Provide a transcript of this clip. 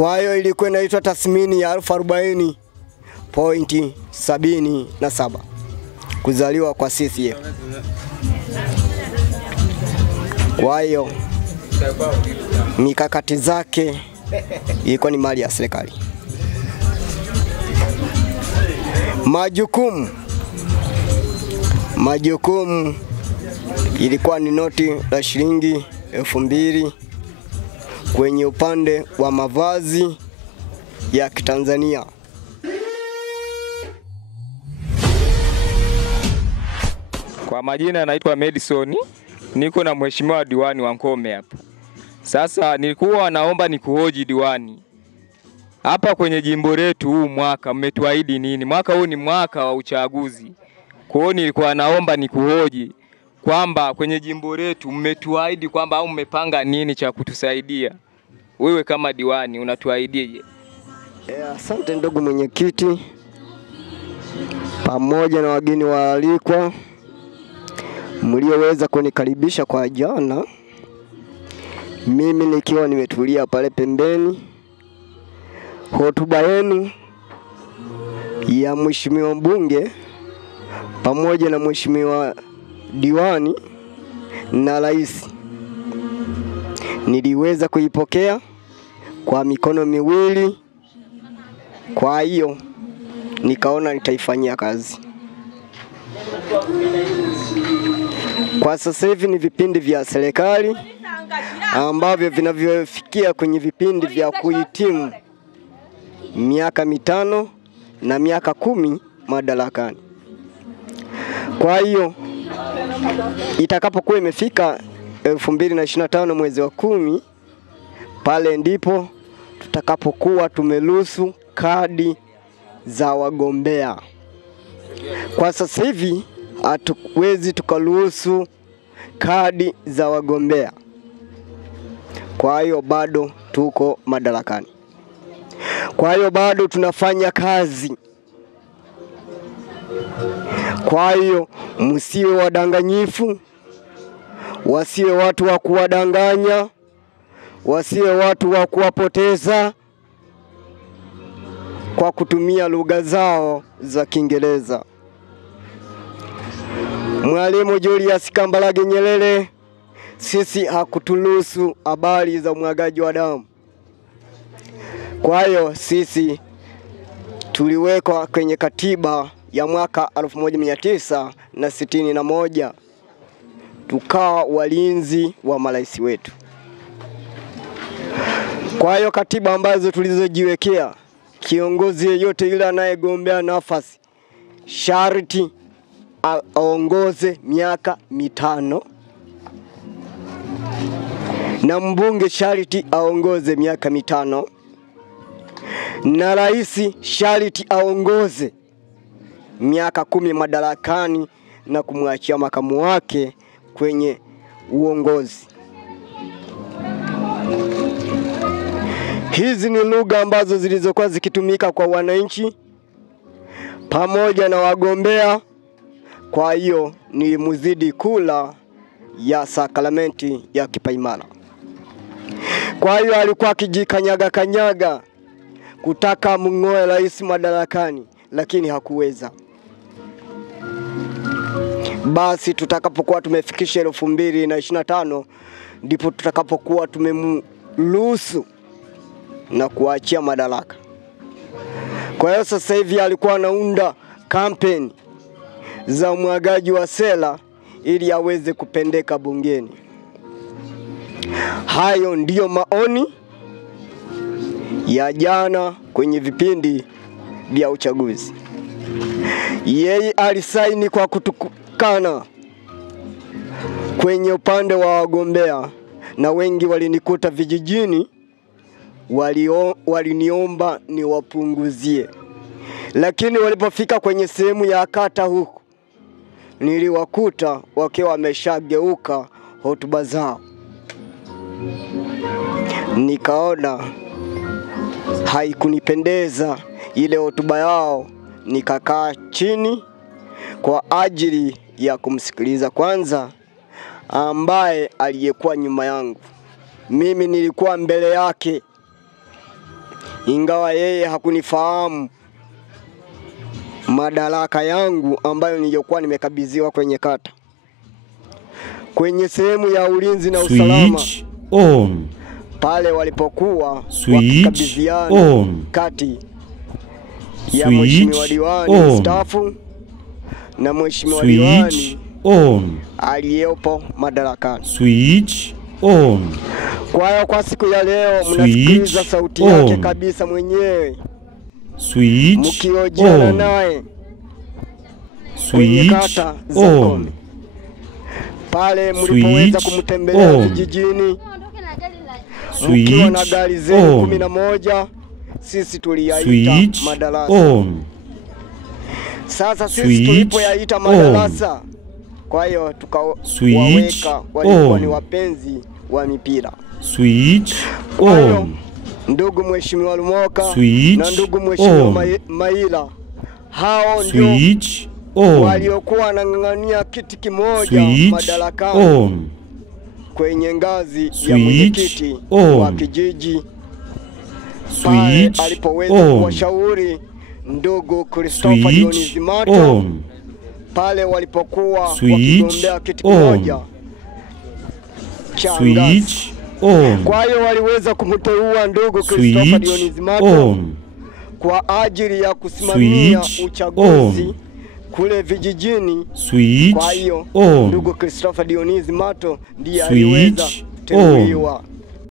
Kwa hiyo ilikuwa inaitwa tathmini ya 40.77 kuzaliwa kwa CCM. Kwa hiyo mikakati zake ilikuwa ni mali ya serikali. Majukumu ilikuwa ni noti la shilingi 2000 kwenye upande wa mavazi ya Kitanzania. Kwa majina naitwa Madison, niko na mheshimiwa diwani wa Nkome hapa. Sasa nilikuwa naomba nikuhoji diwani. Hapa kwenye jimbo letu huu mwaka mmetuahidi nini? Mwaka huu ni mwaka wa uchaguzi. Kwa hiyo nilikuwa naomba nikuhoji kwamba kwenye jimbo letu mmetuahidi kwamba au mmepanga nini cha kutusaidia? Wewe kama diwani unatuahidiaje? Asante ndugu mwenyekiti pamoja na wageni waalikwa mlioweza kunikaribisha kwa jana. Mimi nikiwa nimetulia pale pembeni, hotuba yenu ya mheshimiwa mbunge pamoja na mheshimiwa diwani na rais niliweza kuipokea kwa mikono miwili. Kwa hiyo nikaona nitaifanyia kazi. Kwa sasa hivi ni vipindi vya serikali ambavyo vinavyofikia kwenye vipindi vya kuhitimu miaka 5 na miaka 10 madarakani. Kwa hiyo itakapokuwa imefika 2025 mwezi wa 10, pale ndipo tutakapokuwa tumeruhusu kadi za wagombea. Kwa sasa hivi hatuwezi tukaruhusu kadi za wagombea. Kwa hiyo bado tuko madarakani. Kwa hiyo bado tunafanya kazi. Kwa hiyo msiwe wadanganyifu, wasiwe watu wa kuwadanganya, wasiwe watu wa kuwapoteza kwa kutumia lugha zao za Kiingereza. Mwalimu Julius Kambarage Nyerere sisi hakuturuhusu habari za mwagaji wa damu. Kwa hiyo sisi tuliwekwa kwenye katiba ya mwaka 1961 tukawa walinzi wa marais wetu. Kwa hiyo katiba ambazo tulizojiwekea, kiongozi yeyote yule anayegombea nafasi sharti aongoze miaka 5 na mbunge sharti aongoze miaka 5 na rais sharti aongoze miaka 10 madarakani na kumwachia makamu wake kwenye uongozi. Hizi ni lugha ambazo zilizokuwa zikitumika kwa wananchi pamoja na wagombea. Kwa hiyo ni muzidi kula ya sakramenti ya kipaimara. Kwa hiyo alikuwa akijikanyaga kutaka mng'oe rais madarakani, lakini hakuweza. Basi tutakapokuwa tumefikisha 2025 ndipo tutakapokuwa tumemruhusu na kuachia madaraka. Kwa hiyo sasa hivi alikuwa anaunda kampeni za mwagaji wa sera ili aweze kupendeka bungeni. Hayo ndiyo maoni ya jana kwenye vipindi vya uchaguzi. Yeye alisaini kwa kutukana kwenye upande wa wagombea, na wengi walinikuta vijijini waliniomba niwapunguzie. Lakini walipofika kwenye sehemu ya kata huku, niliwakuta wakiwa wameshageuka hotuba zao. Nikaona haikunipendeza ile hotuba yao, nikakaa chini kwa ajili ya kumsikiliza kwanza ambaye aliyekuwa nyuma yangu. Mimi nilikuwa mbele yake. ingawa yeye hakunifahamu madaraka yangu ambayo niliyokuwa nimekabidhiwa kwenye kata. Kwenye sehemu ya ulinzi na usalama, Switch on. pale walipokuwa Switch wakikabidhiana on. kati ya Switch mheshimiwa diwani on. mstaafu na mheshimiwa Switch diwani on. aliyepo madarakani. Switch on. Kwa hiyo kwa siku ya leo Switch mnasikiliza sauti yake on. kabisa mwenyewe, Switch mkiojiana on. naye kwenye Switch kata za on. Ngome, pale mlipoweza Switch kumtembelea on. vijijini mkiwa na Switch gari zenu on. 11, sisi tuliyaita Switch madarasa. on. Sasa sisi Switch tulipoyaita madarasa, kwa hiyo Switch tukawaweka walikuwa on. ni wapenzi wa mipira. Switch Kwa hiyo on. ndugu mheshimiwa Lumoka Switch na ndugu mheshimiwa on. Maila, hao ndio Switch on. waliokuwa wanang'ang'ania kiti kimoja Switch madarakani on. kwenye ngazi ya Switch mwenyekiti on. wa kijiji, pale Switch alipoweza on. kuwashauri ndugu Christopher Switch Dionisi Mato on. pale walipokuwa Switch wakigombea kiti on. kimoja cha ngazi. Switch on. Kwa hiyo waliweza kumteua ndugu Christopher Switch Dionisi Mato on. kwa ajili ya kusimamia Switch uchaguzi on. kule vijijini. Switch Kwa hiyo on. ndugu Christopher Dionisi Mato ndiye Switch aliweza kuteuliwa